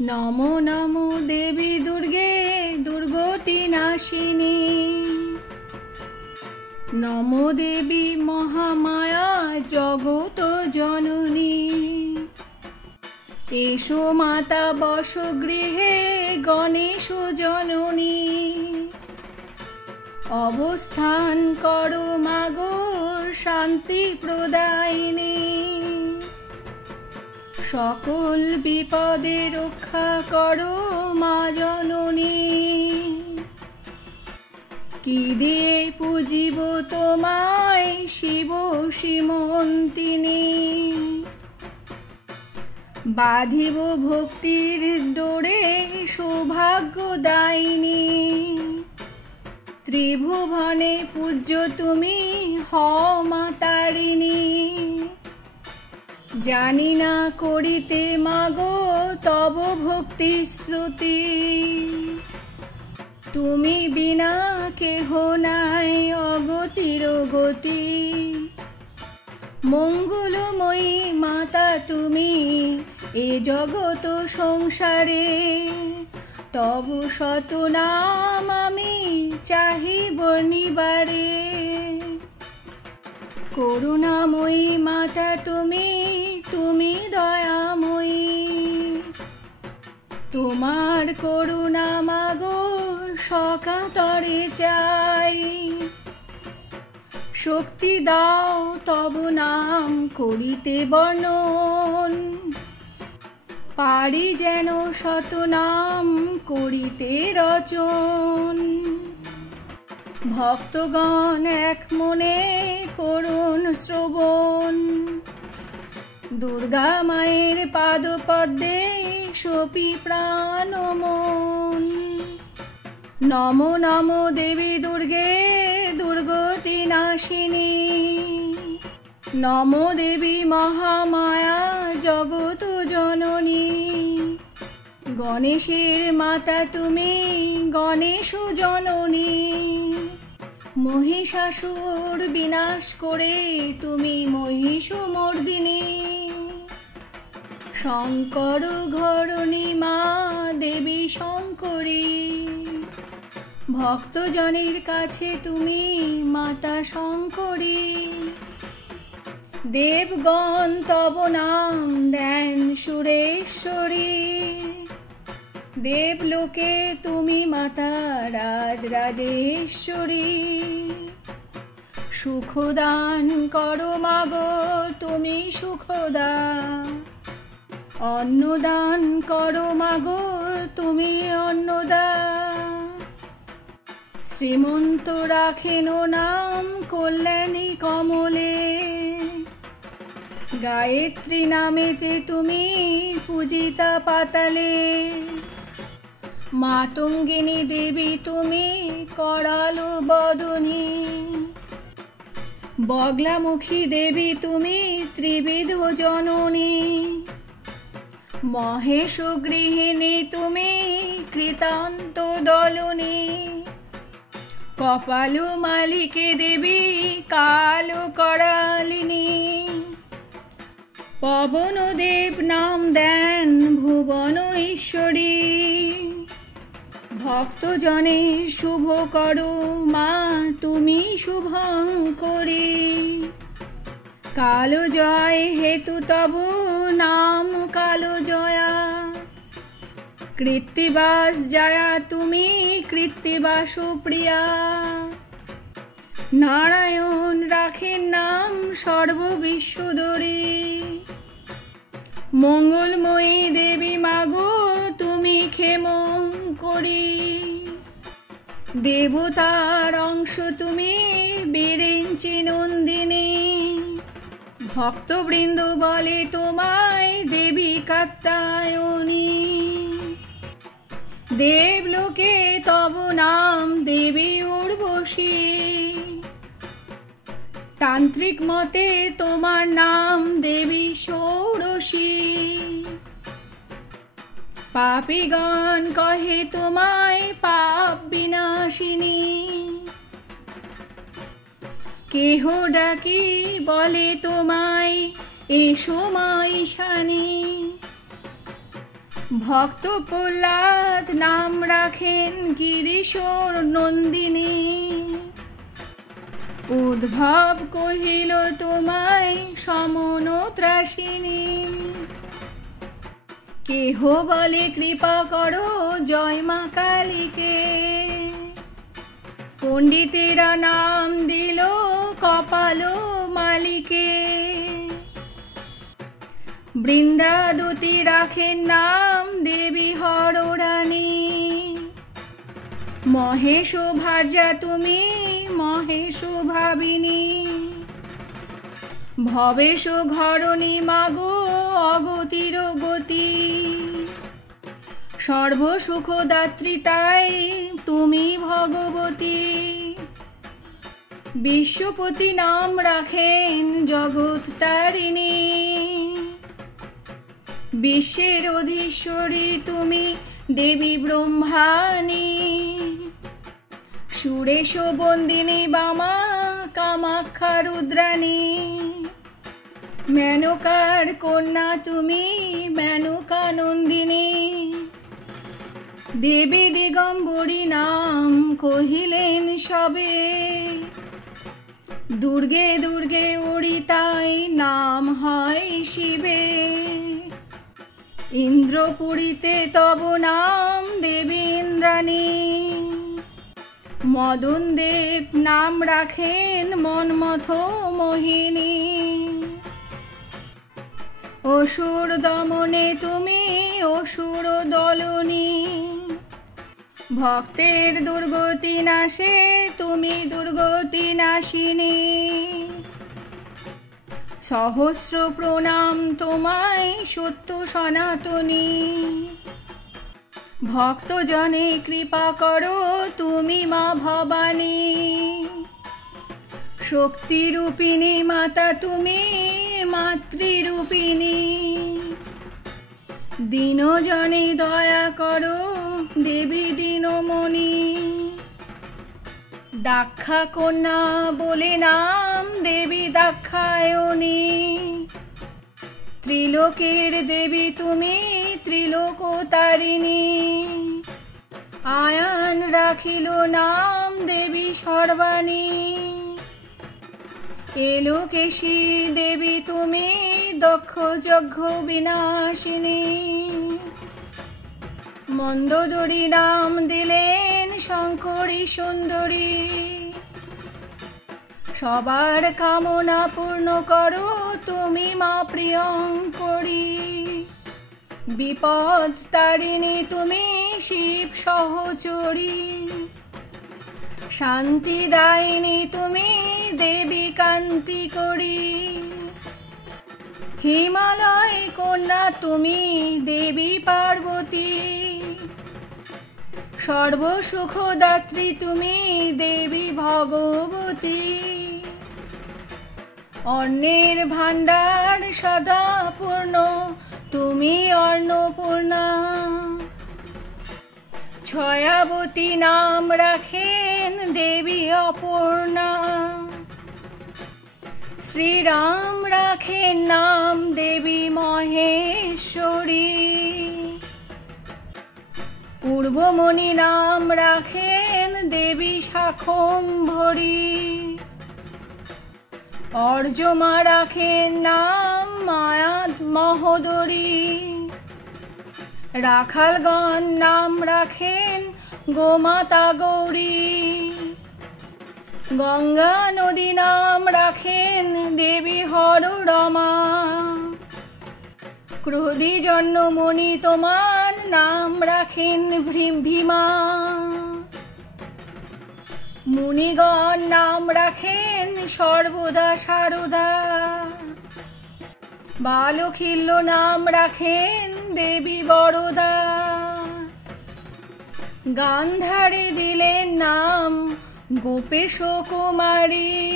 নমো নমো দেবী দুর্গে দুর্গতি নাশিনী। নমো দেবী মহামায়া জগত জননী। এসো মাতা বসগৃহে গণেশ জননী। অবস্থান করো মাগো শান্তি প্রদায়িনী। সকল বিপদে রক্ষা করো মা জননী। কি দিয়ে পুজিব তোমায় শিব সীমন্তিনী। বাঁধিব ভক্তির ডোরে সৌভাগ্যদায়িনী। ত্রিভুবনে পূজ্য তুমি হও মা তারিণী। জানি না করিতে মাগো তব ভক্তি স্তুতি। তুমি বিনা কেহ নাই অগতির গতি। মঙ্গলময়ী মাতা তুমি এ জগত সংসারে। তব শত নাম আমি চাহিব নিবারে। করুণাময়ী মাতা তুমি, তুমি দয়াময়ী। তোমার করুণা মাগো সকাতরে চাই। শক্তি দাও তব নাম করিতে বর্ণন। পারি যেন শত নাম করিতে রচন। ভক্তগণ এক মনে করুণ শ্রবণ। দুর্গা মায়ের পাদপদ্মে সপি প্রাণ মন। নমো নমো দেবী দুর্গে দুর্গতি নাশিনী। নমো দেবী মহামায়া জগত জননী। গণেশের মাতা তুমি গণেশ জননী। মহিষাসুর বিনাশ করে তুমি মহিষমর্দিনী। শঙ্কর ঘরণী মা দেবী শঙ্করী। ভক্তজনের কাছে তুমি মাতা শঙ্করী। দেবগণ তব নাম দেন সুরেশ্বরী। দেবলোকে তুমি মাতা রাজরাজেশ্বরী। সুখদান করো মাগো তুমি সুখদা। অন্নদান করো মাগো তুমি অন্নদা। শ্রীমন্ত রাখেন নাম কল্যাণী কমলে। গায়ত্রী নামেতে তুমি পূজিতা পাতালে। মাতঙ্গিনী দেবী তুমি করালো বদনী। বগলামুখী দেবী তুমি ত্রিবিধ জননী। মহেশ গৃহিণী তুমি কৃতান্ত দলনী। কপালু মালিকে দেবী কালো করালিনী। পবন দেব নাম দেন ভুবন ঈশ্বরী। ভক্তজনে শুভ করো মা তুমি শুভঙ্করী। কালো জয় হেতু তব নাম কালো জয়া। কৃত্তিবাস জয়া তুমি কৃত্তিবাস প্রিয়া। নারায়ণ রাখেন নাম সর্ববিশ্বদরী। মঙ্গলময়ী দেবী মাগো তুমি ক্ষেমঙ্করী। দেবতার অংশ তুমি বিরিঞ্চি নন্দিনী। ভক্তবৃন্দ বলে তোমায় দেবী কাত্যায়নী। দেবলোকে তব নাম দেবী উর্বশী। তান্ত্রিক মতে তোমার নাম দেবী ষোড়শী। পাপীগণ কহে তোমায় পাপ বিনাশিনী। কেহ ডাকি বলে তোমায় এসো মা ঈশানী। ভক্ত প্রহ্লাদ নাম রাখেন গিরিশোর নন্দিনী। উদ্ভব কহিল তোমায় সমন ত্রাসিনী। কেহ বলে কৃপা করো জয় মা কালীকে। পণ্ডিতেরা নাম দিল কপাল মালিকে। বৃন্দাদতী রাখেন নাম দেবী হররানী। মহেশ ভার্যা তুমি মহেশ ভাবিনী। ভবেশ ঘরণী মাগো অগতির গতি। সর্বসুখদাত্রী তাই তুমি ভগবতী। বিশ্বপতি নাম রাখেন জগৎ তারিণী। বিশ্বের অধীশ্বরী তুমি দেবী ব্রহ্মাণী। সুরেশ বন্দিনী বামা কামাখ্যা রুদ্রাণী। মেনকার কন্যা তুমি মেনকা নন্দিনী। দেবী দিগম্বরী নাম কহিলেন সবে। দুর্গে দুর্গে উড়িতাই নাম হয় শিবে। ইন্দ্রপুরীতে তব নাম দেবী ইন্দ্রাণী। মদন দেব নাম রাখেন মন্মথ মোহিনী। অসুর দমনে তুমি অসুর দলনী। ভক্তের দুর্গতি নাশে তুমি দুর্গতি নাশিনী। সহস্র প্রণাম তোমায় সত্য সনাতনী। ভক্তজনে কৃপা করো তুমি মা ভবানী। শক্তিরূপিণী মাতা তুমি মাতৃরূপিণী। দীনজনে দয়া করো দেবী দীনমণি। দাক্ষা কন্যা বলে নাম দেবী দাক্ষায়ণী। ত্রিলোকের দেবী তুমি ত্রিলোকতারিণী। আয়ান রাখিল নাম দেবী সর্বাণী। এলোকেশী দেবী তুমি দক্ষ যজ্ঞ বিনাশিনী। মন্দোদরী নাম দিলেন শঙ্করী সুন্দরী। সবার কামনা পূর্ণ করো তুমি মা প্রিয়ঙ্করী। বিপদ তারিণী তুমি শিব সহচরী। শান্তিদায়িনী তুমি দেবী কান্তিকরী। হিমালয় কন্যা তুমি দেবী পার্বতী। সর্বসুখদাত্রী তুমি দেবী ভগবতী। অন্নের ভাণ্ডার সদা পূর্ণ তুমি অন্নপূর্ণা। ছয়াবতী নাম রাখেন দেবী অপর্ণা। শ্রীরাম রাখেন নাম দেবী মহেশ্বরী। পূর্বমণি নাম রাখেন দেবী শাকম্ভরী। অর্জমা রাখেন নাম মায়া মহোদরী। রাখালগণ নাম রাখেন গোমাতা গৌরী। গঙ্গা নদী নাম রাখেন দেবী হররমা। ক্রোধী জন্মমণি তোমার নাম রাখেন ভীমা। মুনিগণ নাম রাখেন সর্বদা সারদা। বালখিল্য নাম রাখেন দেবী বরদা। গান্ধারে দিলেন নাম গোপেশ কুমারী।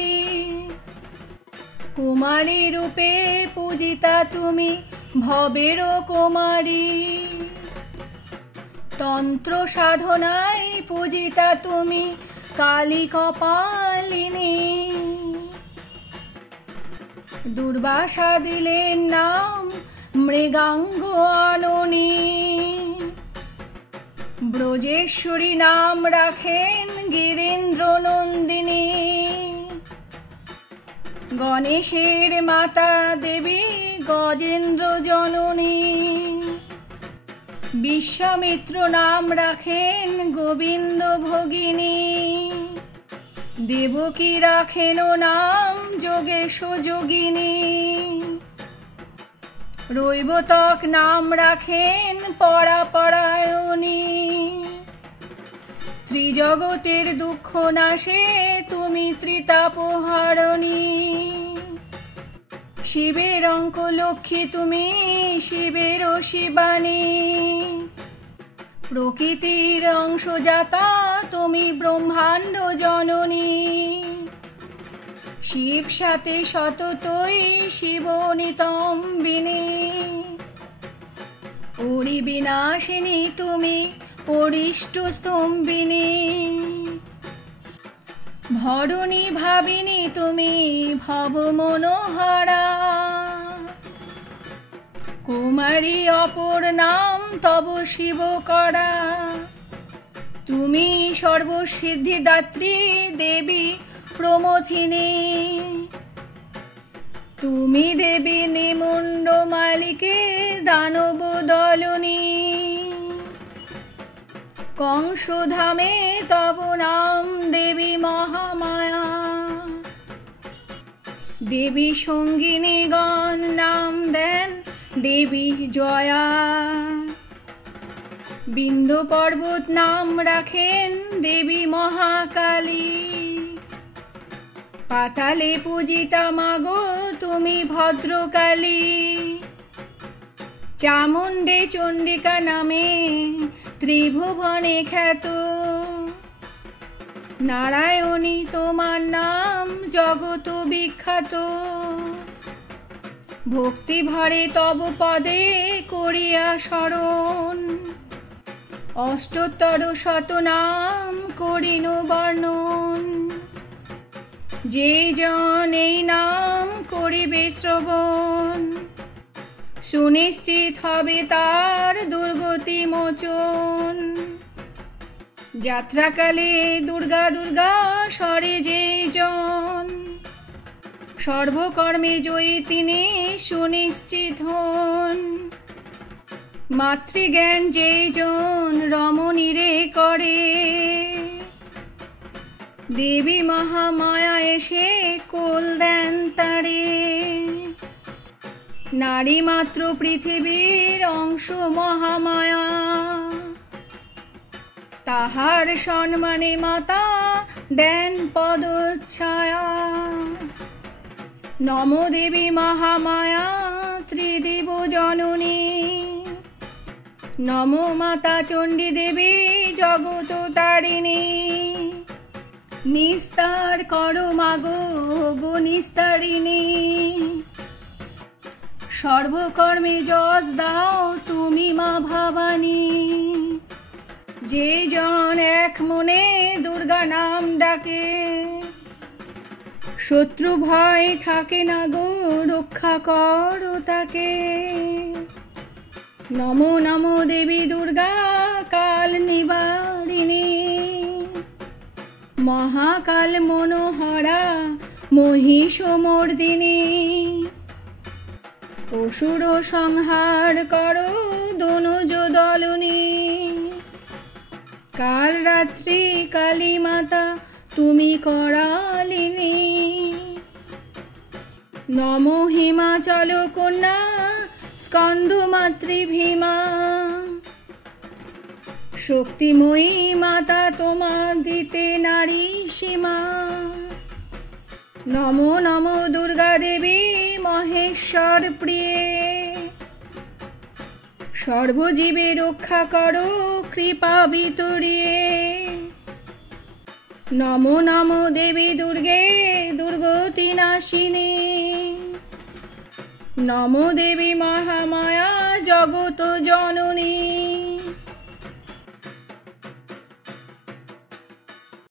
কুমারী রূপে পূজিতা তুমি ভবের কুমারী। তন্ত্র সাধনায় পূজিতা তুমি কালী কপালিনী। দুর্বাসা দিলেন নাম মৃগাঙ্গ আননী। ব্রজেশ্বরী নাম রাখেন গিরেন্দ্র নন্দিনী। গণেশের মাতা দেবী গজেন্দ্র জননী। বিশ্বামিত্র নাম রাখেন গোবিন্দ ভগিনী। দেবকী রাখেন নাম যোগেশ যোগিনী। রৈবতক নাম রাখেন পরাপরায়ণী। ত্রিজগতের দুঃখ নাশে তুমি ত্রিতাপহারণী। শিবের অঙ্ক লক্ষ্মী তুমি শিবের শিবানী। প্রকৃতির অংশজাতা তুমি ব্রহ্মাণ্ড জননী। শিব সাথে সততই শিব নিতম্বিনী। অরি বিনাশিনী তুমি অরিষ্ট স্তম্ভিনী। ভরণী ভাবিনী তুমি ভব মনোহরা। কুমারী অপর নাম তব শিব করা। তুমি সর্বসিদ্ধিদাত্রী দেবী প্রমথিনী। তুমি দেবী নিমুণ্ড মালিকে দানব দলনী। কংসধামে তব নাম দেবী মহামায়া। দেবী সঙ্গিনী গণ নাম দেন দেবী জয়া। বিন্ধ্য পর্বত নাম রাখেন দেবী মহাকালী। পাতালে পূজিতা মাগো তুমি ভদ্রকালী। চামুণ্ডে চণ্ডিকা নামে ত্রিভুবনে খ্যাত। নারায়ণী তোমার নাম জগত বিখ্যাত। ভক্তি ভরে তব পদে করিয়া শরণ। অষ্টোত্তর শত নাম করিন বর্ণন। যে জন এই নাম করিবে শ্রবণ। সুনিশ্চিত হবে তার দুর্গতি মোচন। যাত্রাকালে দুর্গা দুর্গা স্বরে যেই জন। সর্বকর্মে জয়ী তিনি সুনিশ্চিত হন। মাতৃজ্ঞান যেই জন রমণীরে করে। দেবী মহামায়া এসে কোল দেন তারে। নারী মাত্র পৃথিবীর অংশ মহামায়া। তাহার সম্মানে মাতা দেন পদচ্ছায়া। নম দেবী মহামায়া ত্রিদেব জননী। নম মাতা চণ্ডী দেবী জগত তারিণী। নিস্তার করো মাগো গো নিস্তারিণী। সর্বকর্মে যশ দাও তুমি মা ভবানী। যে জন এক মনে দুর্গা নাম ডাকে। শত্রু ভয় থাকে না গো রক্ষা করো তাকে। নমো নমো দেবী দুর্গা কাল নিবারিণী। মহাকাল মনোহরা মহিষমর্দিনী। অসুর সংহার করো দনুজ দলনী। কাল রাত্রি কালী মাতা তুমি করালিনী। নমো হিমাচল কন্যা স্কন্দ মাতৃ ভীমা। শক্তিময়ী মাতা তোমার দিতে নারী সীমা। নমো নমো দুর্গা দেবী মহেশ্বর প্রিয়ে। সর্বজীবে রক্ষা করো কৃপা বিতরিয়ে। নমো নমো দেবী দুর্গে দুর্গতি নাশিনী। নমো দেবী মহামায়া জগত জননী।